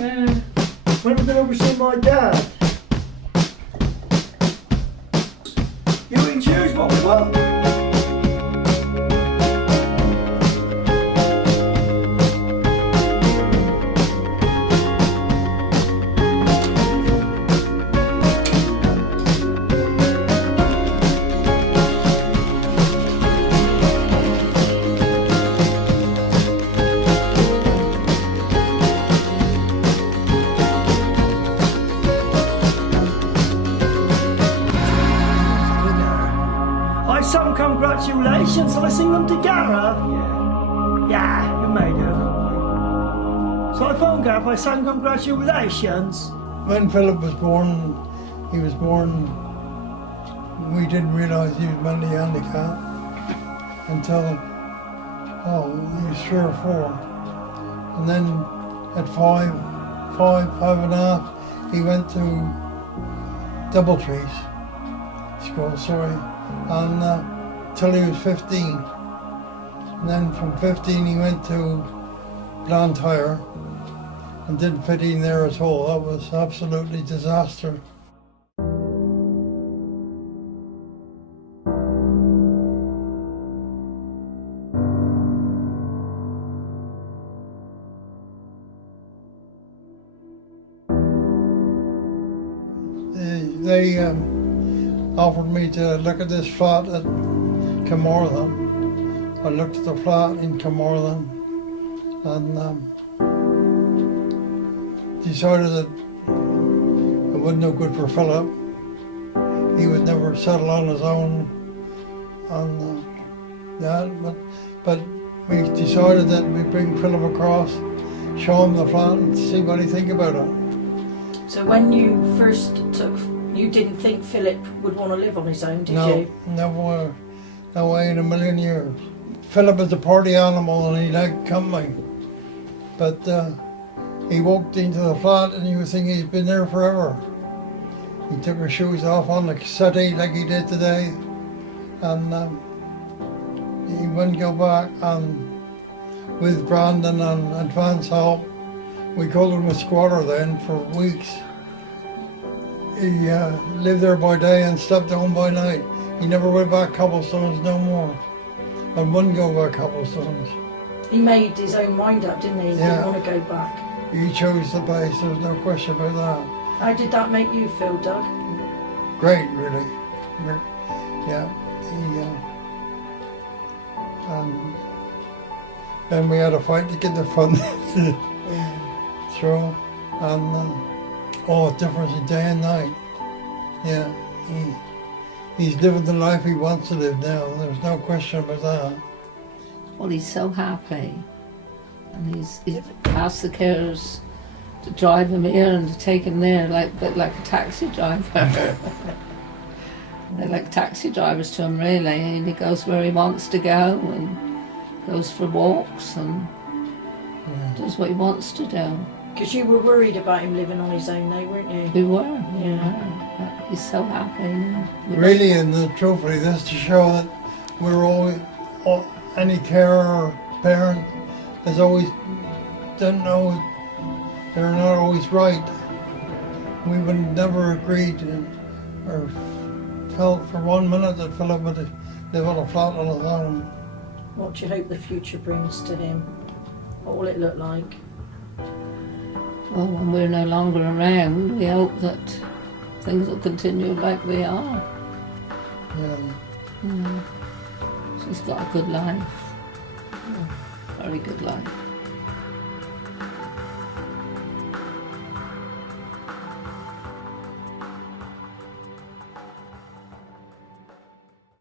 When we're going to see my dad. You can choose what we want. Some congratulations, I sing them together. Yeah, you made it. So I phoned Gav, I sang congratulations. When Philip was born, we didn't realise he was mentally handicapped until, he was 3 or 4. And then at 5 and a half, he went to Doubletrees School, and till he was 15. And then from 15 he went to Blantyre and didn't fit in there at all. That was absolutely disaster. They offered me to look at this flat at Carmarthen. I looked at the flat in Carmarthen and decided that it wasn't no good for Philip. He would never settle on his own on that, but we decided that we'd bring Philip across, show him the flat and see what he'd think about it. So when you first you didn't think Philip would want to live on his own, did you? No, no way in a million years. Philip is a party animal and he liked company. But he walked into the flat and you would think he'd been there forever. He took his shoes off on the settee like he did today, and he wouldn't go back. And with Brandon and advance help, we called him a squatter then for weeks. He lived there by day and slept home by night. He never went back Cobblestones no more, and wouldn't go back Cobblestones. He made his own mind up, didn't he? He Yeah. didn't want to go back. He chose the place, there's no question about that. How did that make you feel, Doug? Great, really. Yeah, then we had a fight to get the fund through, and difference in day and night. Yeah, he's living the life he wants to live now. There's no question about that. Well, he's so happy, and he's asked the carers to drive him here and to take him there, like a taxi driver. They're like taxi drivers to him, really, and he goes where he wants to go and goes for walks and does what he wants to do. Because you were worried about him living on his own though, weren't you? We were. But he's so happy. Really, and the trophy, that's to show that we're always, any carer or parent has always don't know, they're not always right. We would never agree to, or felt for 1 minute that Philip would live on a flat on his own. What do you hope the future brings to him? What will it look like? Well, when we're no longer around, we hope that things will continue like they are. Yeah. She's got a good life. Very good life.